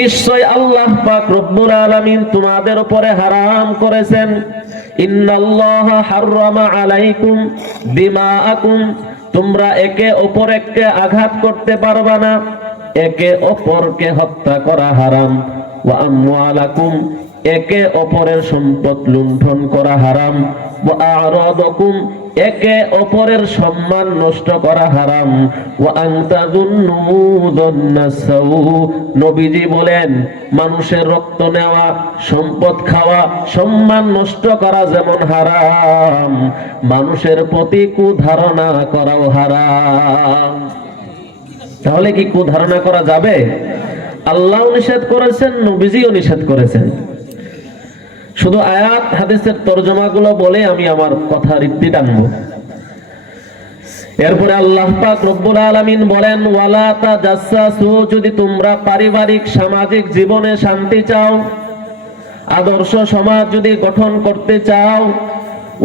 নিশ্চয় আল্লাহ পাক রব্বুল আলামিন তোমাদের উপরে হারাম করেছেন। ইন্নাল্লাহা হাররামা আলাইকুম বিমাআকুম তোমরা একে অপরকে আঘাত করতে পারবা না। একে অপরকে হত্যা করা হারাম। ওয়া আমওয়ালাকুম একে অপরের সম্পদ লুণ্ঠন করা হারাম। আরাদাকুম, একে অপরের সম্মান নষ্ট করা হারাম। আনতাযুন্নু নবীজি বলেন, মানুষের রক্ত নেওয়া, সম্পদ খাওয়া, সম্মান নষ্ট করা যেমন হারাম, মানুষের প্রতি কুধারণা করাও হারাম। তাহলে কি কুধারণা করা যাবে? আল্লাহ নিষেধ করেছেন, নবীজিও নিষেধ করেছেন। শুধু আয়াত, হাদিসের তর্জমাগুলো বলে আমি আমার কথা রীতি টানবো। এরপরে আল্লাহ পাক রব্বুল আলামিন বলেন, ওয়ালা তাজাসসু যদি তোমরা পারিবারিক, সামাজিক জীবনে শান্তি চাও, আদর্শ সমাজ যদি গঠন করতে চাও,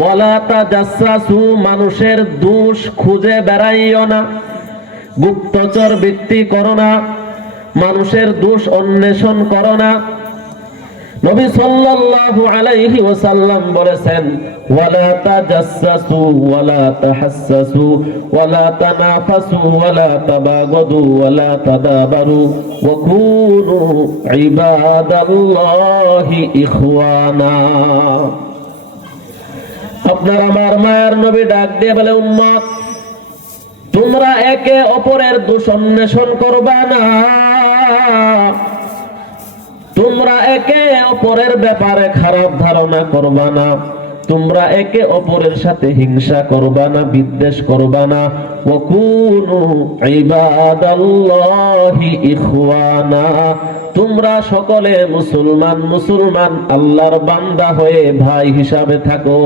ওয়ালা তাজাসসু মানুষের দোষ খুঁজে বেড়াইও না, গুপ্তচর বৃত্তি করো না, মানুষের দোষ অন্বেষণ করো না নবী সাল্লাল্লাহু আলাইহি ওয়াসাল্লাম বলেছেন, ওয়ালা তাজাসসু ওয়ালা তাহাসসু ওয়ালা তানাফাসু ওয়ালা তাবাগাদু ওয়ালা তাদাবারু ওয়া কুনু ইবাদাল্লাহি ইখওয়ানা. আপনার আমার মায়ের নবী ডাক দিয়ে বলে, উম্মত, তোমরা একে অপরের দোষ অন্বেষণ করবা না। তোমরা একে অপরের ব্যাপারে খারাপ ধারণা করবা না। তোমরা একে অপরের সাথে হিংসা করবা না, বিদ্বেষ করবা না। তোমরা সকলে মুসলমান মুসলমান, আল্লাহর বান্দা হয়ে ভাই হিসাবে থাকো।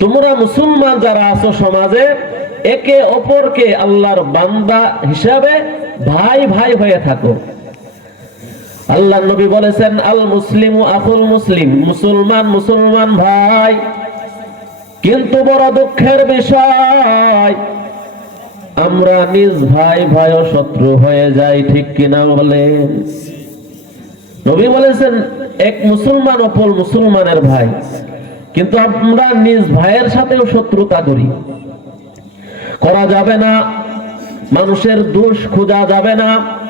তোমরা মুসলমান যারা আছো সমাজে, একে অপরকে আল্লাহর বান্দা হিসাবে ভাই ভাই হয়ে থাকো। আল্লাহ নবী বলেছেন, আল মুসলিম আকুল মুসলিম। মুসলমান মুসলমান ভাই। কিন্তু বড় দুঃখের বিষয়, আমরা নিজ ভাই ভাই শত্রু হয়ে যাই, ঠিক কিনা বলেন? নবী বলেছেন, এক মুসলমান অপর মুসলমানের ভাই। কিন্তু আমরা নিজ ভাইয়ের সাথেও শত্রুতা করি করা যাবে না, মানুষের দোষ খোঁজা যাবে না।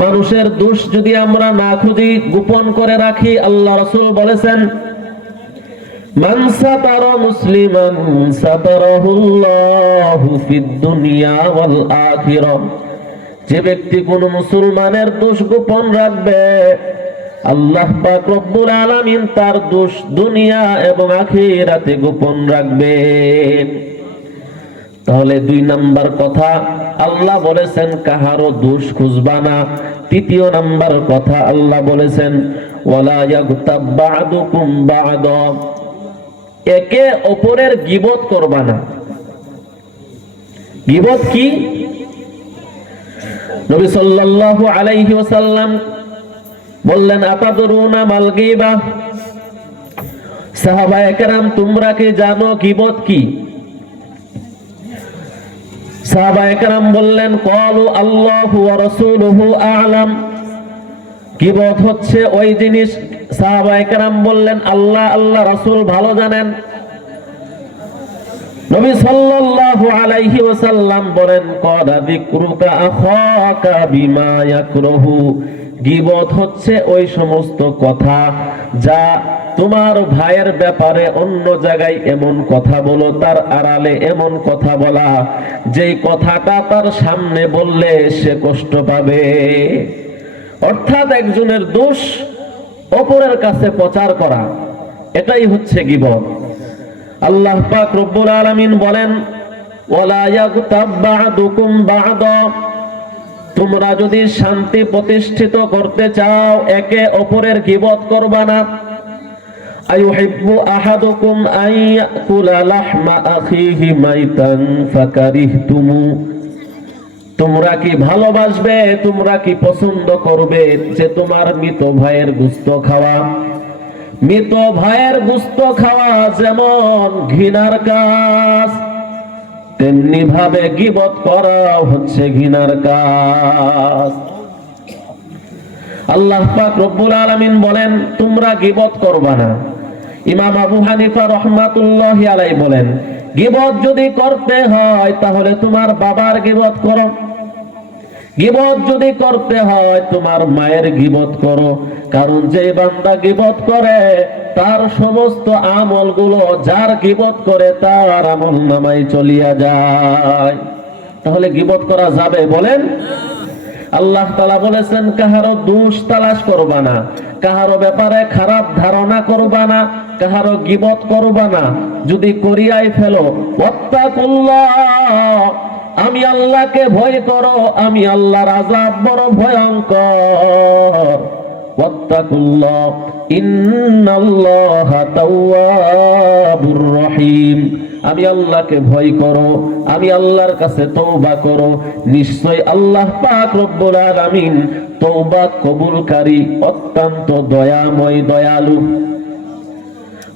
মানুষের দোষ যদি আমরা না খুঁজি, গোপন করে রাখি, আল্লাহ রসুল বলেছেন যে ব্যক্তি কোন মুসলমানের দোষ গোপন রাখবে, আল্লাহ রব্বুল আলামিন তার দোষ দুনিয়া এবং আখিরাতে গোপন রাখবেন। তাহলে দুই নাম্বার কথা, আল্লাহ বলেছেন, কাহারও দোষ খুঁজবা না। তৃতীয় নাম্বার কথা আল্লাহ বলেছেন একে অপরের গিবত করবা না। গিবত কি? নবী সাল্লাল্লাহু আলাইহি ওয়াসাল্লাম বললেন, আতাদরুনা মাল গীবা? সাহাবায়ে কেরাম, তোমরা কি জানো গিবত কি? সাহাবা একরাম বললেন কলু আল্লাহ রসুলহু আলাম। কিবত হচ্ছে ওই জিনিস? সাহাবা একরাম বললেন, আল্লাহ আল্লাহ, রসুল ভালো জানেন। নবী সাল্লাল্লাহু আলাইহি ওয়াসাল্লাম বলেন কদা বিকরুকা আখাকা বিমা ইয়াকরাহু। গীবত হচ্ছে ওই সমস্ত কথা যা তোমার ভাইয়ের ব্যাপারে অন্য জায়গায় এমন কথা বলো, তার আড়ালে এমন কথা বলা। যেই কথাটা তার সামনে বললে সে কষ্ট পাবে। অর্থাৎ একজনের দোষ অপরের কাছে প্রচার করা, এটাই হচ্ছে গিবত। আল্লাহ পাক রব্বুল আলামিন বলেন, ওয়ালা ইয়াগতাব বা'দুকুম বা'দা। তোমরা যদি শান্তি প্রতিষ্ঠিত করতে চাও, একে অপরের গিবত করবা না। আইউহিব্বু আহাদুকুম আন ইয়াকুলা লাহমা আখিহি মাইতান ফাকারিহতুমু। তোমরা কি ভালোবাসবে? তোমরা কি পছন্দ করবে? যে তোমার মৃত ভাইয়ের গুস্ত খাওয়া। মৃত ভাইয়ের গুস্ত খাওয়া যেমন ঘৃণার কাজ তেমনি ভাবে গিবত করা হচ্ছে ঘৃণার কাজ। আল্লাহ পাক রব্বুল আলামিন বলেন, তোমরা গিবত করবা না। ইমাম আবু হানিফা রহমাতুল্লাহ আলাই বলেন, গিবত যদি করতে হয়, তাহলে তোমার বাবার গিবত করো। গিবত যদি করতে হয়, তোমার মায়ের গিবত করো। কারণ যে বান্দা গিবত করে তার সমস্ত আমলগুলো যার গিবত করে তার আমল নামাই চলিয়া যায়। তাহলে গিবত করা যাবে বলেন? আল্লাহ তালা বলেছেন কাহারো দোষ তালাশ করবা না কাহারো ব্যাপারে খারাপ ধারণা করবা না কাহারো গিবত করবা না। যদি করিয়াই ফেলো আমি আল্লাহকে ভয় করো, আমি আল্লাহর আজাব বড় ভয়ঙ্কর। ওয়াত্তাকুল্লাহ, ইন্নাল্লাহা তাওয়াবুর রহিম। আমি আল্লাহকে ভয় করো, আমি আল্লাহর কাছে তওবা করো। নিশ্চয় আল্লাহ পাক রব্বুল আলামিন তওবা কবুলকারী, অত্যন্ত দয়াময়, দয়ালু।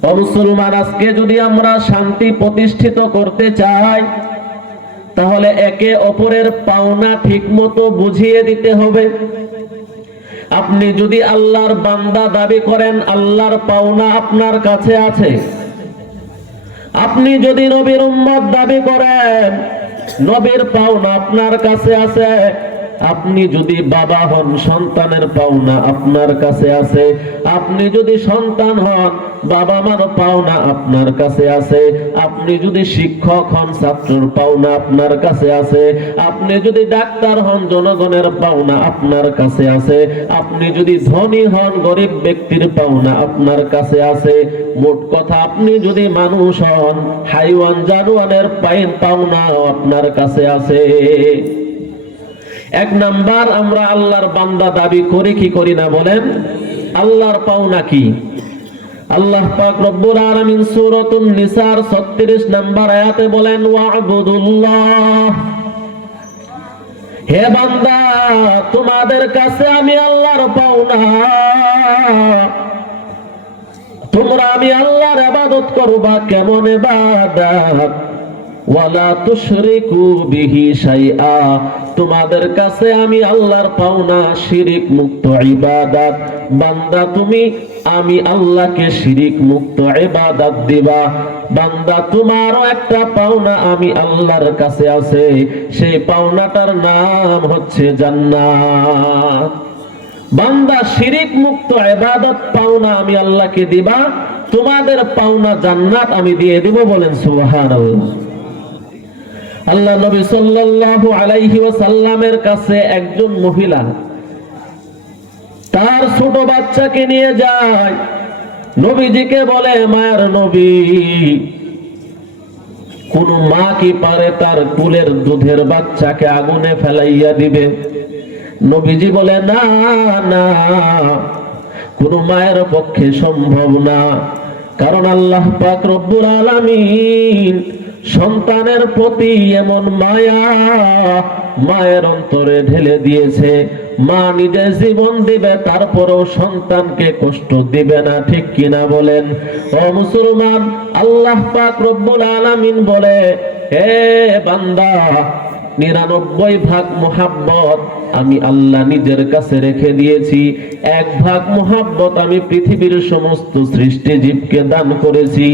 ও মুসলমান, আজকে যদি আমরা শান্তি প্রতিষ্ঠিত করতে চাই, তাহলে একে অপরের পাওনা ঠিকমতো বুঝিয়ে দিতে হবে। আপনি যদি আল্লাহর বান্দা দাবি করেন, আল্লাহর পাওনা আপনার কাছে আছে। আপনি যদি নবীর উম্মত দাবি করেন, নবীর পাওনা আপনার কাছে আছে। আপনি যদি বাবা হন, সন্তানের পাওনা আপনার কাছে আছে। আপনি যদি সন্তান হন, বাবা মার পাওনা আপনার কাছে আছে। আপনি যদি শিক্ষক হন, ছাত্রর পাওনা আপনার কাছে আছে। আপনি যদি ডাক্তার হন, জনগণের পাওনা আপনার কাছে আছে। আপনি যদি ধনী হন, গরিব ব্যক্তির পাওনা আপনার কাছে আছে। মোট কথা, আপনি যদি মানুষ হন, হাইওয়ান জানুয়ানের পাইন পাওনা আপনার কাছে আছে। এক নাম্বার আমরা আল্লাহর বান্দা দাবি করি, কি করি না বলেন? আল্লাহর পাওনা কি? আল্লাহ পাক রব্বুল আলামিন সূরাতুন নিসার 36 নাম্বার আয়াতে বলেন, ওয়া'বুদুল্লাহ। হে বান্দা, তোমাদের কাছে আমি আল্লাহর পাওনা। তোমরা আমি আল্লাহর ইবাদত করবা কেমন ইবাদত তোমাদের কাছে আমি আল্লাহর পাওনা শিরিক মুক্ত ইবাদত। বান্দা তুমি, আমি আল্লাহকে শিরিক মুক্ত ইবাদত দিবা। বান্দা তোমারও একটা পাওনা আমি আল্লাহর কাছে আছে, সেই পাওনাটার নাম হচ্ছে জান্নাত। বান্দা শিরিক মুক্ত ইবাদত পাওনা আমি আল্লাহকে দিবা, তোমাদের পাওনা জান্নাত আমি দিয়ে দিব বলেন সুবহানাল্লাহ। আল্লাহ নবী সাল্লাল্লাহু আলাইহি ওয়াসাল্লামের কাছে একজন মহিলা তার ছোট বাচ্চাকে নিয়ে যায়। নবীজিকে বলে, মায়ের নবী, কোন মা কি পারে তার কুলের দুধের বাচ্চাকে আগুনে ফেলাইয়া দিবে? নবীজি বলে, না না, কোন মায়ের পক্ষে সম্ভব না। কারণ আল্লাহ পাক রব্বুল আলামিন সন্তানের প্রতি এমন মায়া মায়ের অন্তরে ঢেলে দিয়েছে। মা নিজে জীবন দিবে, তারপরও সন্তানকে কষ্ট দিবে না, ঠিক কিনা বলেন? ও মুসলমান, আল্লাহ পাক রব্বুল আলামিন বলে, হে বান্দা নিরানব্বই ভাগ মোহাব্বত আমি আল্লাহ নিজের কাছে রেখে দিয়েছি। এক ভাগ মোহাব্বত আমি পৃথিবীর সমস্ত সৃষ্টি জীবকে দান করেছি।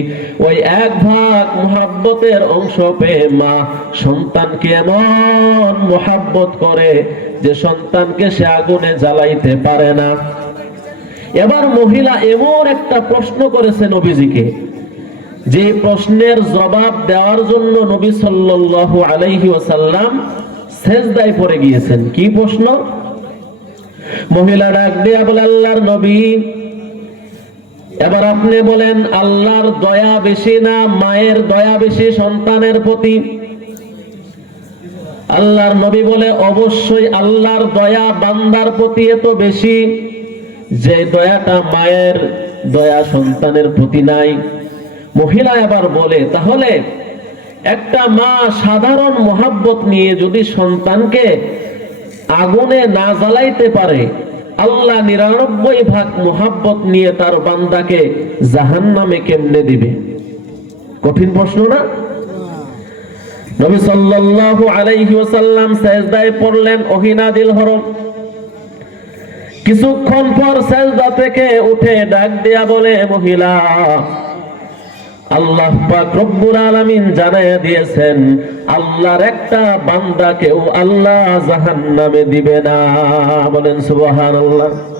ওই এক ভাগ মোহাব্বতের অংশ পেয়ে মা সন্তানকে এমন মোহাব্বত করে যে সন্তানকে সে আগুনে জ্বালাইতে পারে না। এবার মহিলা এমন একটা প্রশ্ন করেছে নবীজিকে যে প্রশ্নের জবাব দেওয়ার জন্য নবী সাল্লাল্লাহু আলাইহি ওয়াসাল্লাম সেজদায় পড়ে গিয়েছেন। কি প্রশ্ন? মহিলা ডাক দিয়া বলে, আল্লাহর নবী। এবার আপনি বলেন, আল্লাহর দয়া বেশি না মায়ের দয়া বেশি সন্তানের প্রতি? আল্লাহর নবী বলে, অবশ্যই আল্লাহর দয়া বান্দার প্রতি এত বেশি যে দয়াটা মায়ের দয়া সন্তানের প্রতি নাই। মহিলা এবার বলে, তাহলে একটা মা সাধারণ মোহাব্বত নিয়ে যদি সন্তানকে আগুনে না জ্বালাইতে পারে, আল্লাহ নিরানব্বই ভাগ মোহাব্বত নিয়ে তার বান্দাকে জাহান নামে কেমনে দিবে? কঠিন প্রশ্ন না? কিছুক্ষণ পর সেজদা থেকে উঠে ডাক দিয়া বলে, মহিলা আল্লাহ পাক রব্বুল আলামিন জানায় দিয়েছেন, আল্লাহর একটা বান্দাকেও আল্লাহ জাহান্নামে দিবে না। বলেন সুবহানাল্লাহ।